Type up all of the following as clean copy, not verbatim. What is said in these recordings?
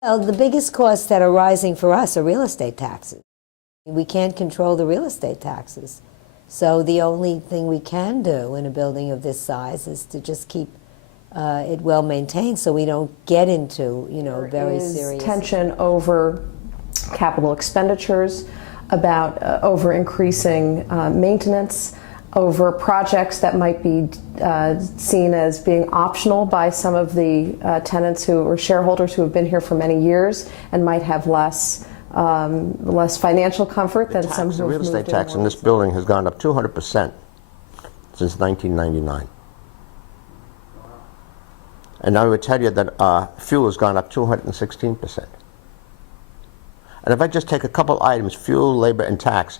Well, the biggest costs that are rising for us are real estate taxes. We can't control the real estate taxes. So the only thing we can do in a building of this size is to just keep it well maintained so we don't get into, very serious tension over capital expenditures, about over increasing maintenance, over projects that might be seen as being optional by some of the tenants or shareholders who have been here for many years and might have less financial comfort than some who have moved in. The real estate tax in this building has gone up 200% since 1999. And I would tell you that fuel has gone up 216%. And if I just take a couple items, fuel, labor, and tax,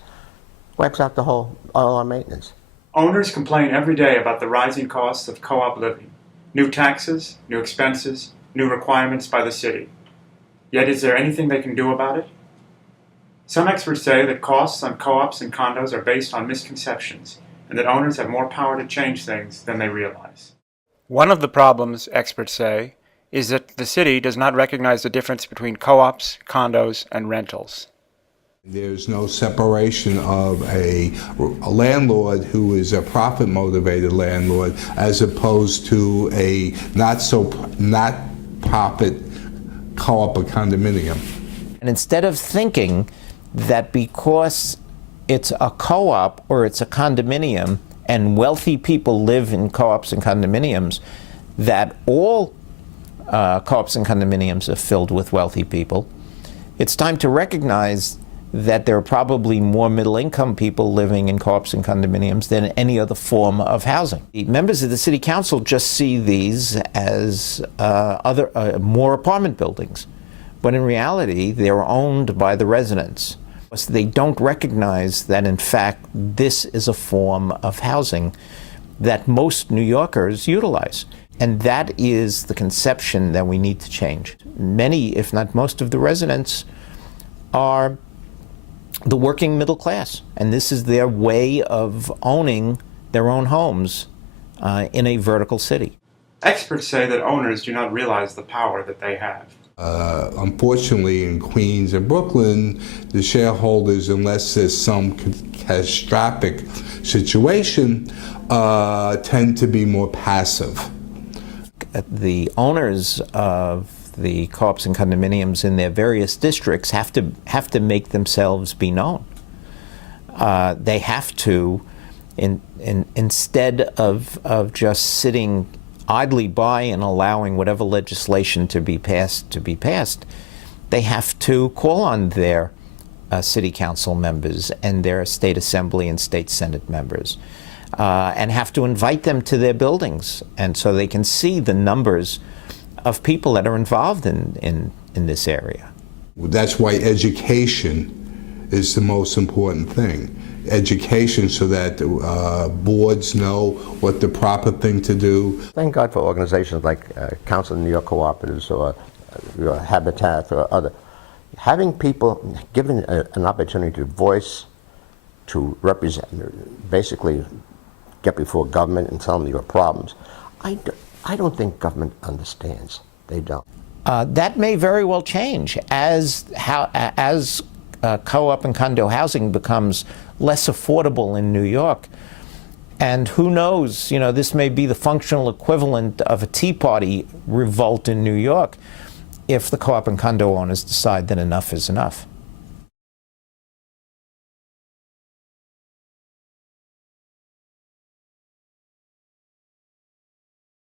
wipes out all our maintenance. Owners complain every day about the rising costs of co-op living. New taxes, new expenses, new requirements by the city. Yet is there anything they can do about it? Some experts say that costs on co-ops and condos are based on misconceptions, and that owners have more power to change things than they realize. One of the problems, experts say, is that the city does not recognize the difference between co-ops, condos, and rentals. There's no separation of a landlord who is a profit-motivated landlord as opposed to a not-profit co-op or condominium. And instead of thinking that because it's a co-op or it's a condominium and wealthy people live in co-ops and condominiums, that all co-ops and condominiums are filled with wealthy people, it's time to recognize that there are probably more middle-income people living in co-ops and condominiums than any other form of housing. The members of the City Council just see these as more apartment buildings, but in reality, they're owned by the residents. They don't recognize that, in fact, this is a form of housing that most New Yorkers utilize. And that is the conception that we need to change. Many, if not most, of the residents are the working middle class, and this is their way of owning their own homes in a vertical city. Experts say that owners do not realize the power that they have. Unfortunately, in Queens and Brooklyn, the shareholders, unless there's some catastrophic situation, tend to be more passive. The owners of the co-ops and condominiums in their various districts have to make themselves be known. They have to, instead of just sitting idly by and allowing whatever legislation to be passed, they have to call on their city council members and their state assembly and state senate members, and have to invite them to their buildings, and so they can see the numbers of people that are involved in this area. That's why education is the most important thing. Education so that boards know what the proper thing to do. Thank God for organizations like Council of New York Cooperatives or Habitat or other. Having people given an opportunity to voice, to represent, basically get before government and tell them your problems. I don't think government understands. They don't. That may very well change as co-op and condo housing becomes less affordable in New York. And who knows, this may be the functional equivalent of a Tea Party revolt in New York if the co-op and condo owners decide that enough is enough.